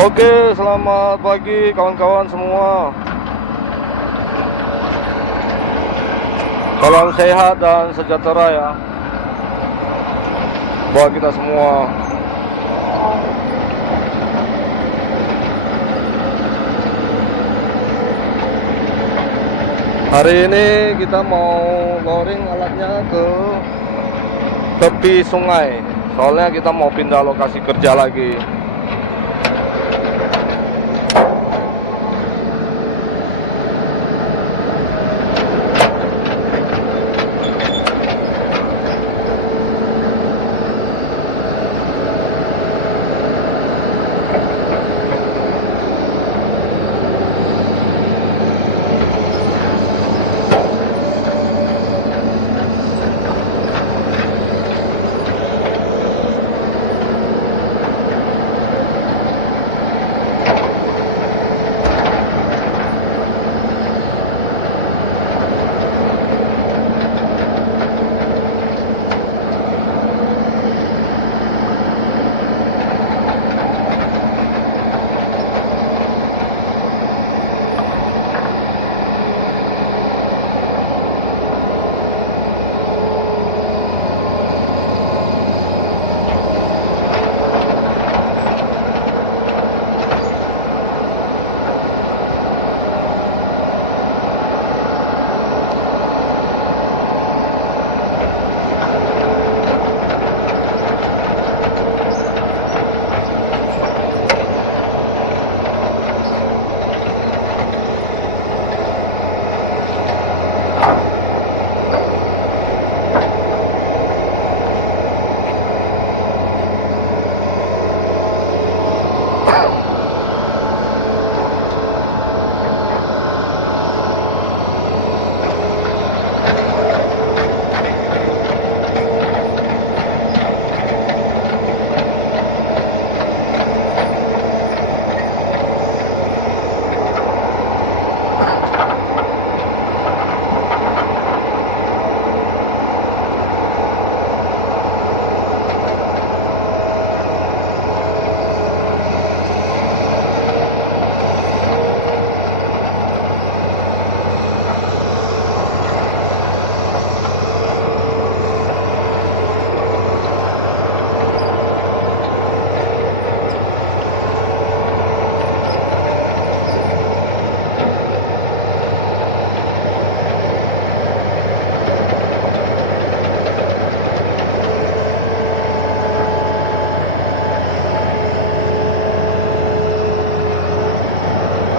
Oke, selamat pagi kawan-kawan semua. Salam sehat dan sejahtera ya buat kita semua. Hari ini kita mau loring alatnya ke tepi sungai. Soalnya kita mau pindah lokasi kerja lagi.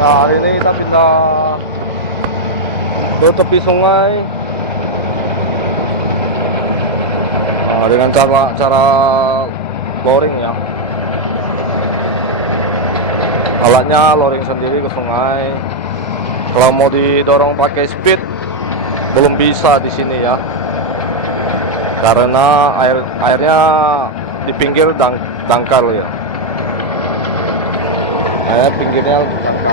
Nah, hari ini kita pindah ke tepi sungai dengan cara loring ya. Alatnya loring sendiri ke sungai. Kalau mau didorong pakai speed belum bisa di sini ya, karena airnya di pinggir dangkal ya. Pinggirnya dangkal.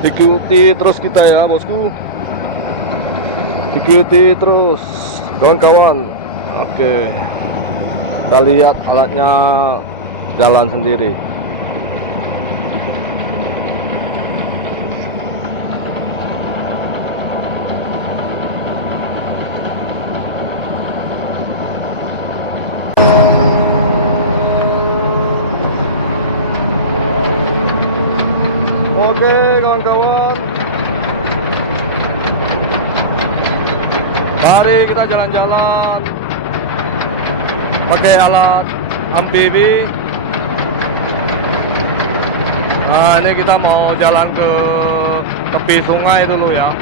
Ikuti terus kita ya bosku, ikuti terus kawan-kawan. Oke, kita lihat alatnya jalan sendiri. Oke kawan-kawan, mari kita jalan-jalan pakai alat amfibi. Nah, ini kita mau jalan ke tepi sungai dulu ya.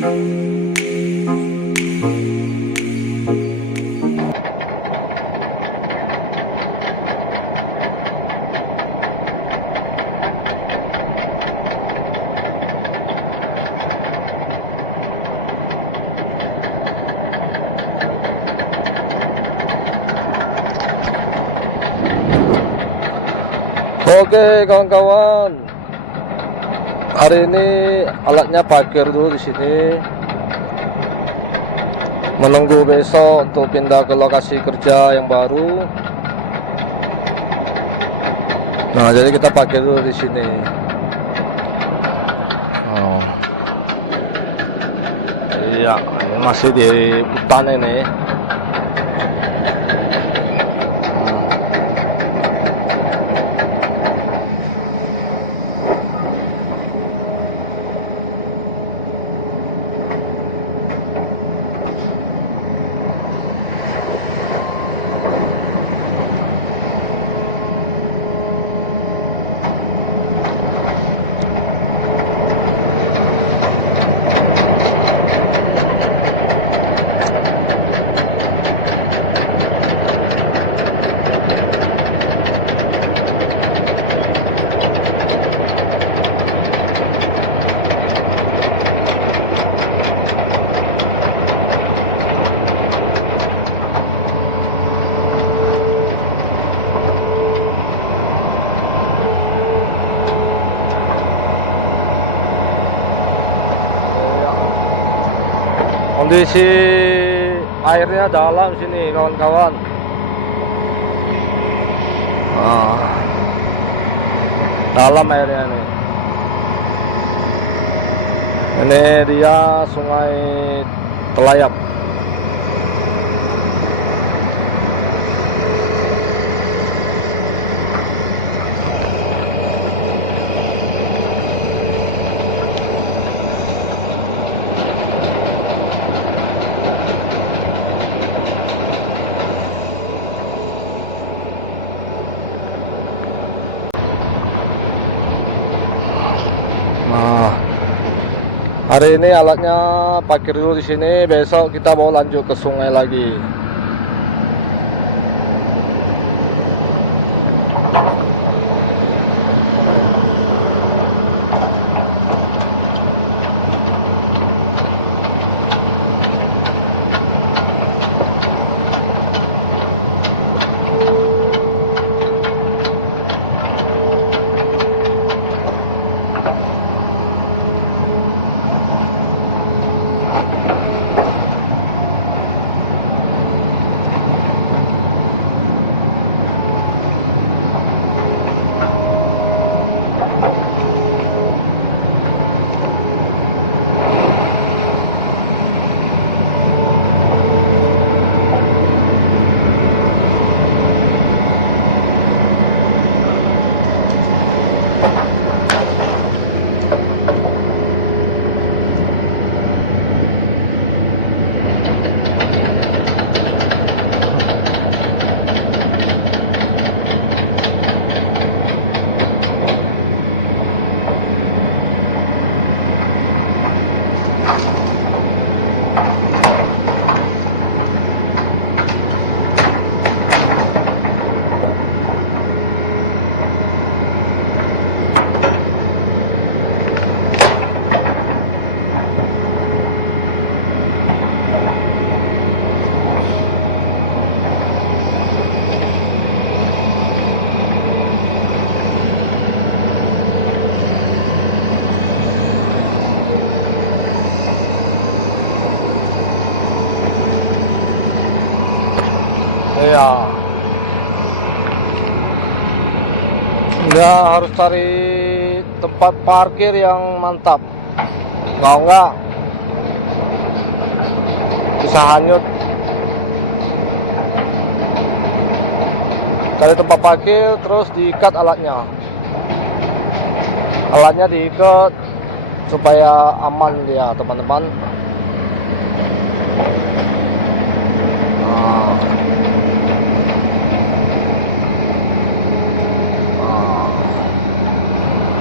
Oke kawan-kawan, hari ini alatnya parkir dulu di sini, menunggu besok untuk pindah ke lokasi kerja yang baru. Nah, jadi kita parkir dulu di sini. Oh. Iya, ini masih di hutan ini. Kondisi airnya dalam sini kawan-kawan. Nah, dalam airnya nih. Ini dia Sungai Telayap. Nah, hari ini alatnya parkir dulu di sini. Besok kita mau lanjut ke sungai lagi. Iya. Dia harus cari tempat parkir yang mantap. Kalau enggak bisa hanyut. Cari tempat parkir terus diikat alatnya. Alatnya diikat supaya aman dia, teman-teman.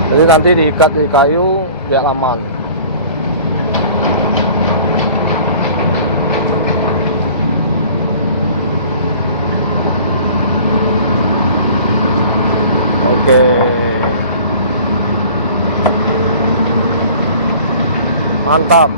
Jadi nanti diikat di kayu biar aman. Mantap.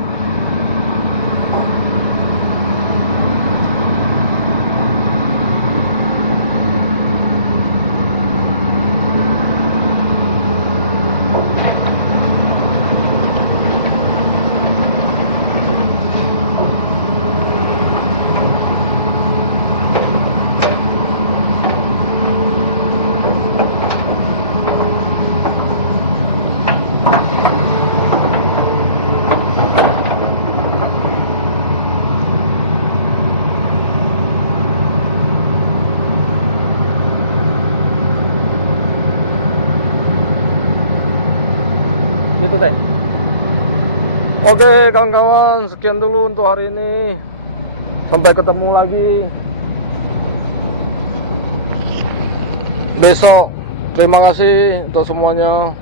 Oke kawan-kawan, sekian dulu untuk hari ini. Sampai ketemu lagi besok. Terima kasih untuk semuanya.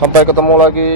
Sampai ketemu lagi.